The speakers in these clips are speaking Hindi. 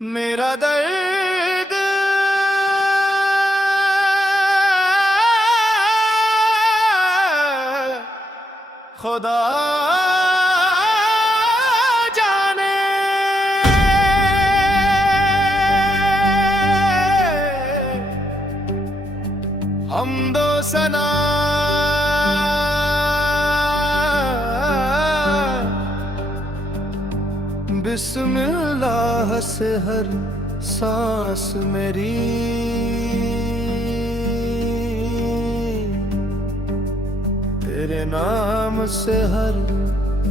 मेरा दर्द खुदा जाने। हमदो सना बिस्मिल्लाह से हर सांस मेरी तेरे नाम से हर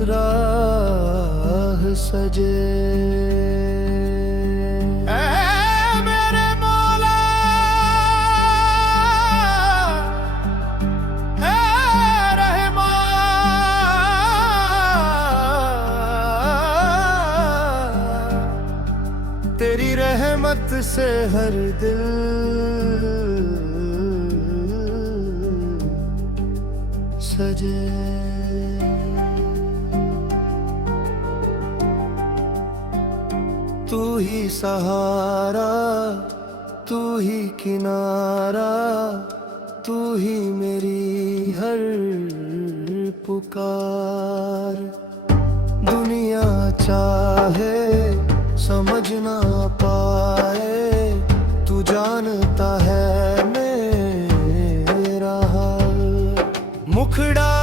राह सजे। ऐ मेरे मौला, ऐ रहमान, तेरी रहमत से हर दिल सजे। तू ही सहारा, तू ही किनारा, तू ही मेरी हर पुकार। दुनिया चाहे समझ ना पाए, तू जानता है मेरा हाल। मुखड़ा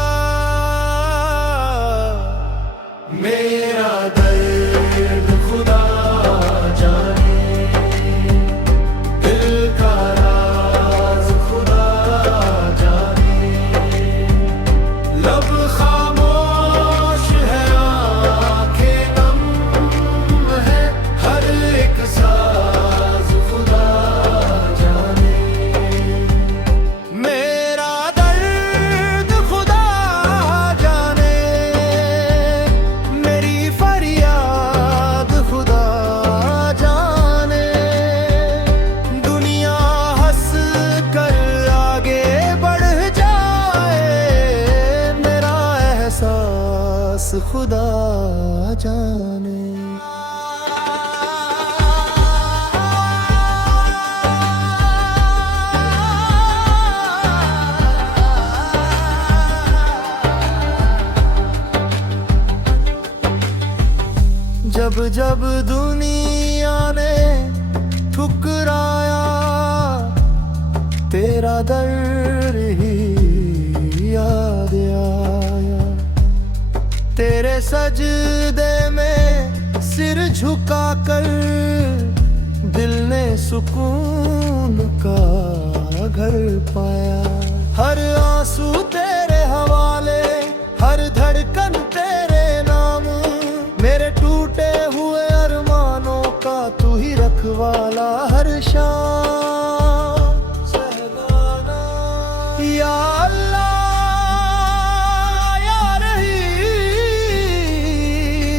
मेरा दर्द खुदा जाने, दिल का राज खुदा जाने। लब खामोश है, आंखें नम है, हर एक साज खुदा जाने। मेरा दर्द खुदा जाने, मेरी फरियाद खुदा जाने। दुनिया हंस कर आगे बढ़ जाए, मेरा एहसास खुदा जाने। जब जब दुनिया ने ठुकराया, तेरा दर ही याद आया। तेरे सजदे में सिर झुकाकर दिल ने सुकून का घर पाया। हर आंसू तेरे हवाले, हर धड़कन तेरे नाम। मेरे टूटे हुए अरमानों का तू ही रखवाला। हर शाम सहलाना या अल्लाह, या रहीम,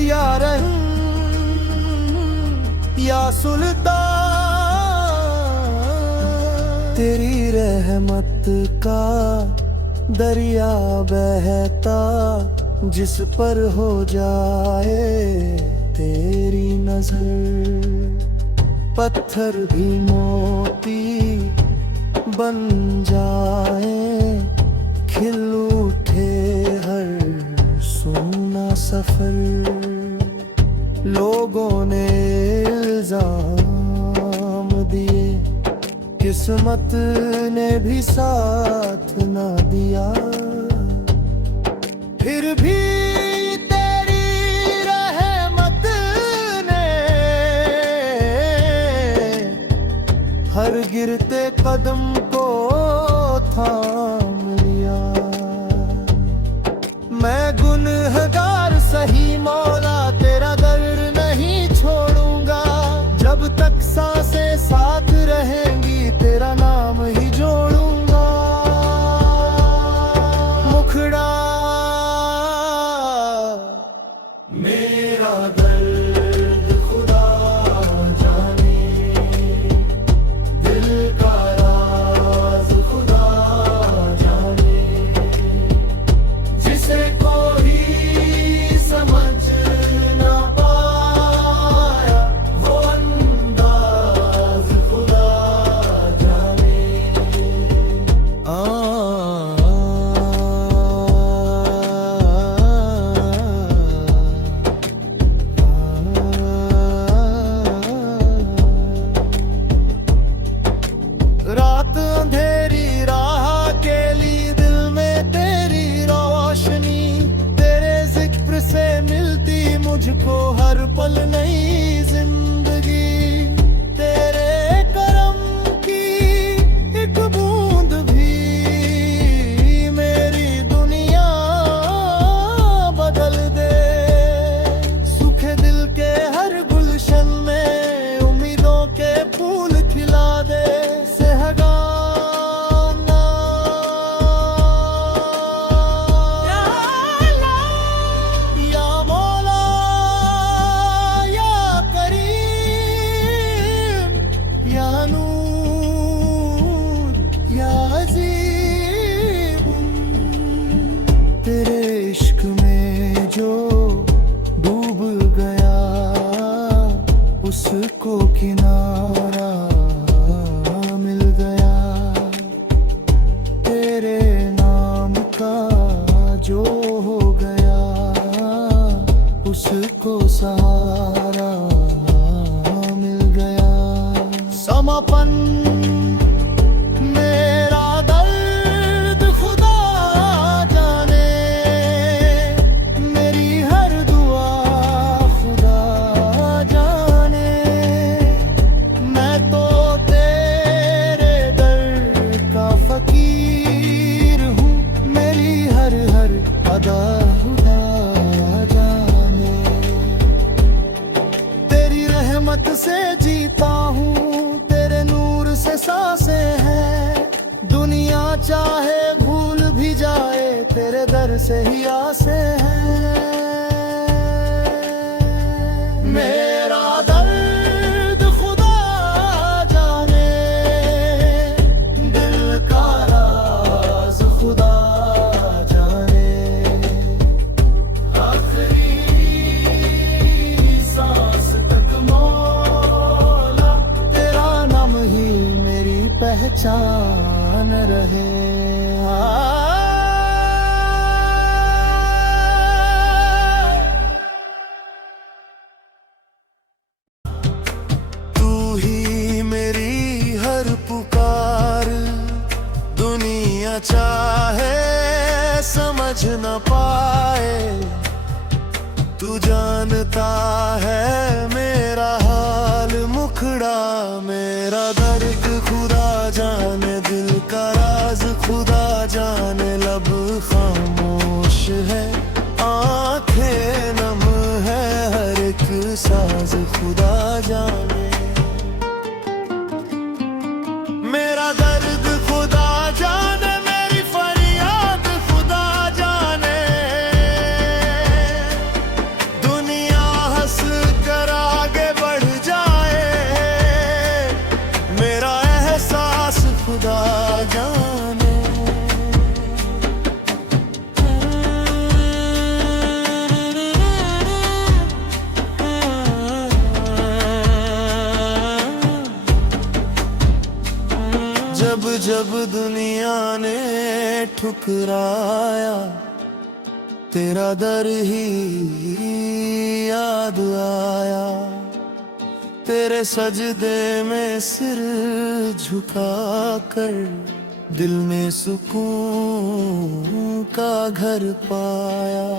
या रहीम, या सुल्तान। तेरी रहमत का दरिया बहता, जिस पर हो जाए तेरी नजर। पत्थर भी मोती बन जाए, खिल उठे हर सूना सफर। लोगों ने इल्जाम दिए, किस्मत ने भी साथ ना दिया। फिर भी तेरी रहमत ने हर गिरते कदम को थाम लिया। मैं गुनहगार सही मौला, तेरा दर नहीं छोड़ूंगा। जब तक सांसें साथ रहेंगी, तेरा नाम ही जोड़ूंगा। मुखड़ा मेरा दर्द खुदा जाने, दिल का राज खुदा जाने। जिसे कोई समझ उसको किनारा मिल गया, तेरे नाम का जो हो गया, उसको सहारा मिल गया। समापन मेरा दर्द खुदा जाने, मेरी हर दुआ खुदा जाने, मैं तो तेरे दर का फकीर हूँ, मेरी हर हर अदा खुदा जाने। तेरी रहमत से जीता हूँ, तेरे नूर से सांसें हैं, दुनिया चाहे भूल भी जाए, तेरे दर से ही आसे हैं। मेरा दर्द खुदा जाने, दिल का राज खुदा जाने, आखिरी सांस तक मौला तेरा नाम ही मेरी पहचान रहे। तू ही मेरी हर पुकार, दुनिया चाहे समझ न पाए, तू जानता है मेरा हाल मुखड़ा, मेरा दर्द खुदा जाने, दिल का राज खुदा जाने, लब खामोश है, आंखें नम है, हर एक साज खुदा जाने। मेरा दर्द खुदा जाने, मेरी फरियाद खुदा जाने, दुनिया हंस कर आगे बढ़ जाए, मेरा एहसास खुदा जाने। जब जब दुनिया ने ठुकराया, तेरा दर ही याद आया, तेरे सजदे में सिर झुकाकर, दिल में सुकून का घर पाया।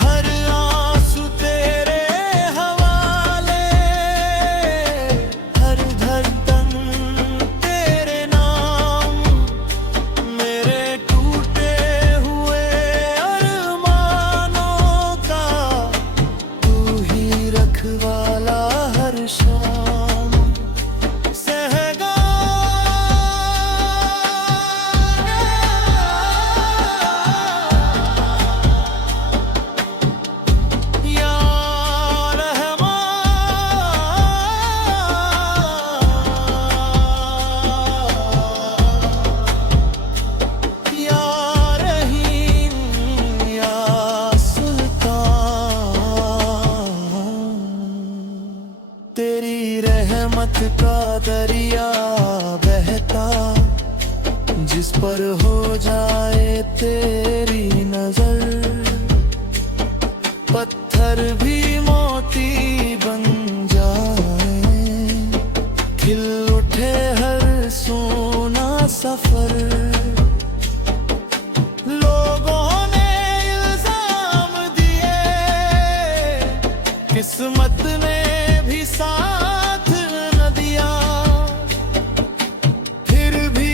हर आंसू तेरे हवाले, हर धड़कन तेरे नाम, मेरे टूटे हुए अरमानों का तू ही रखवाला हर शाम। सहगा का दरिया बहता, जिस पर हो जाए तेरी नजर, पत्थर भी मोती बन जाए, खिल उठे हर सोना सफर। लोगों ने इल्जाम दिए, किस्मत ने भी साथ न दिया, फिर भी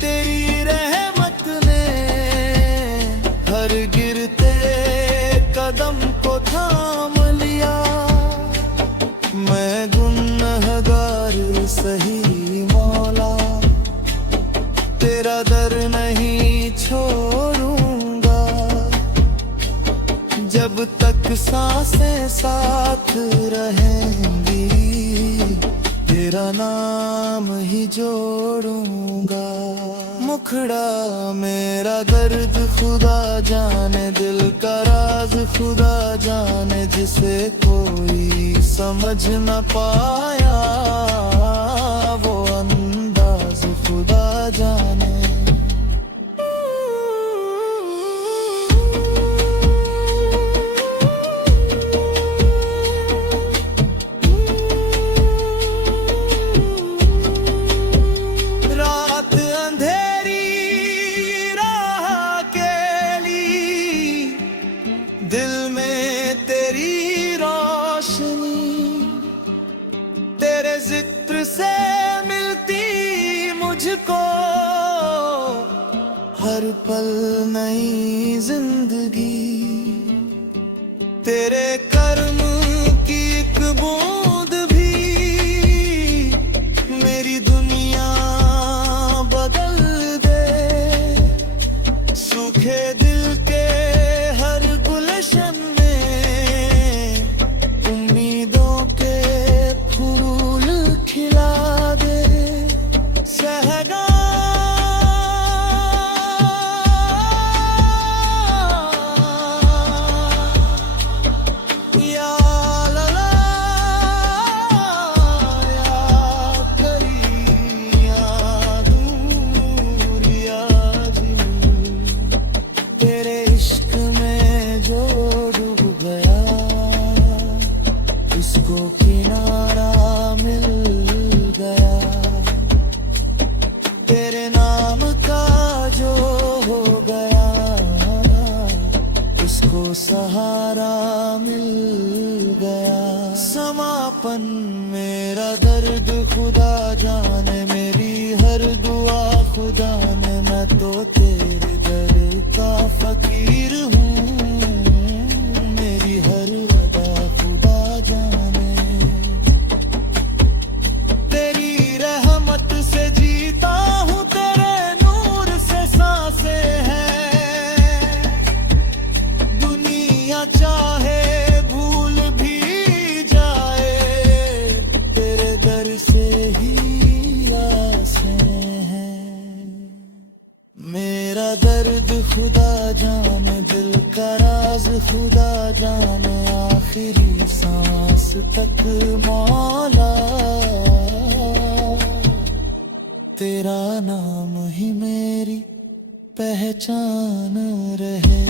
तेरी रहमत ने हर गिरते कदम को थाम लिया। मैं गुनहगार सही मौला, तेरा दर नहीं छोड़ूंगा, जब तक सांसें साथ रहेंगी, तेरा नाम ही जोड़ूंगा। मुखड़ा मेरा दर्द खुदा जाने, दिल का राज खुदा जाने, जिसे कोई समझ न पाया वो अंदाज खुदा जाने। दिल में तेरी रोशनी, तेरे जिक्र से मिलती मुझको हर पल नई जिंदगी। तेरे कर्म की एक बूंद भी मेरी दुनिया बदल दे। सूखे दिल के किनारा मिल गया, तेरे नाम का जो हो गया उसको सहारा मिल गया। समापन मेरा दर्द खुदा जाने, मेरी हर दुआ खुदा ने, मैं तो तेरे दर का फकीर हूँ। मेरी हर अदा खुदा जाने, से जीता हूँ, तेरे नूर से सांसें हैं। दुनिया चाहे भूल भी जाए, तेरे दर से ही आसें हैं। मेरा दर्द खुदा जाने, दिल का राज खुदा जाने, आखिरी सांस तक मौला तेरा नाम ही मेरी पहचान रहे।